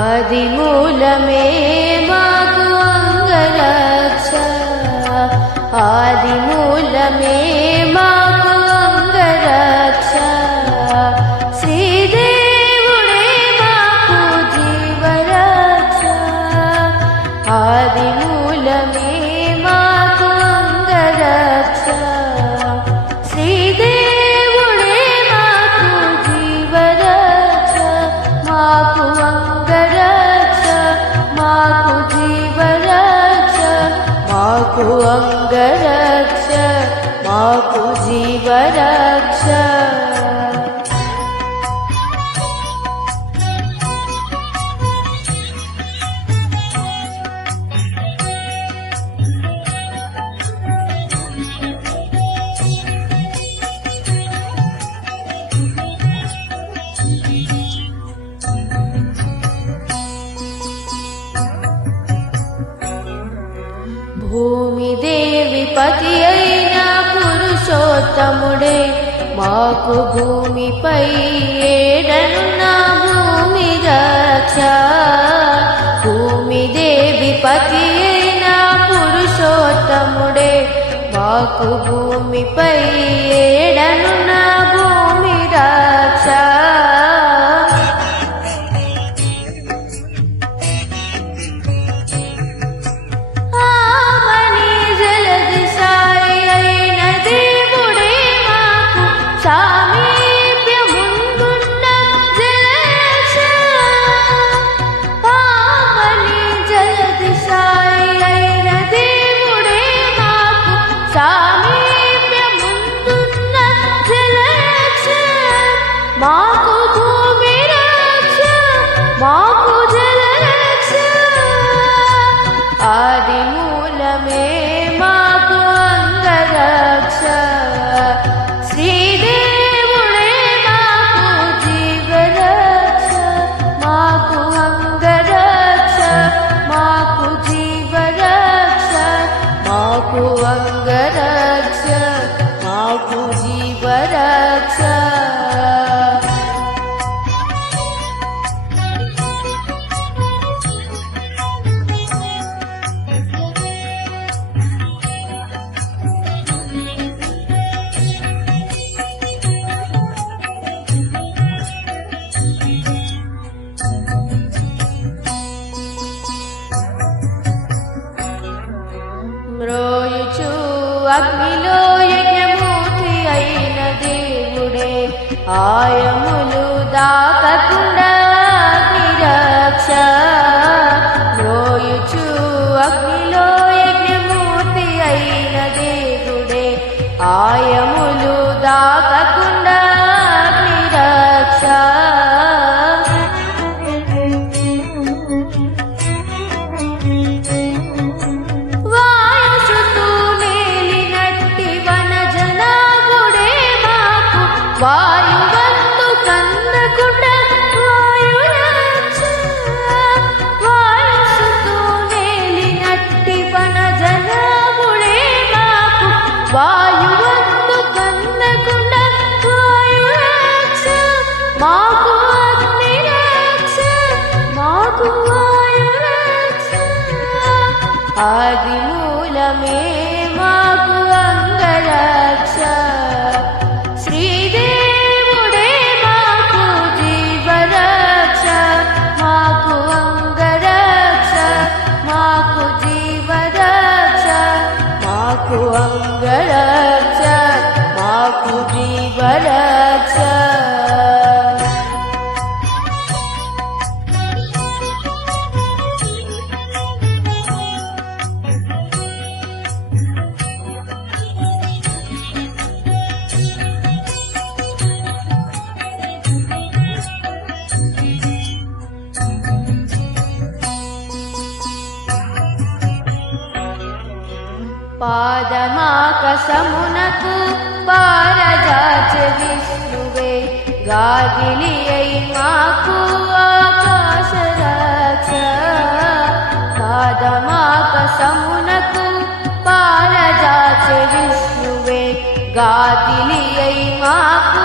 ఆది మూలమే మాకు అంగరక్ష ఆది మూలమే మా अङ्गी वर విపతి అయిన పురుషోత్తముడే మాకు భూమిపై ఏడనున్న భూమి రక్ష భూమి దేవి పతి అయిన పురుషోత్తముడే మాకు భూమిపై வாக்குஜலரக்ஷ ஆதிம అగ్నిలో యజ్ఞమూర్తి అయిన దేవుడే ఆయములు దాకకుండా अङ्गरक्ष मा पादमाकसमुनकु पारजाच विष्णुवे गागिलियै माकु आकाशराक्ष पादमाकसमुनकु पारजाच विष्णुवे गागिलियै माकु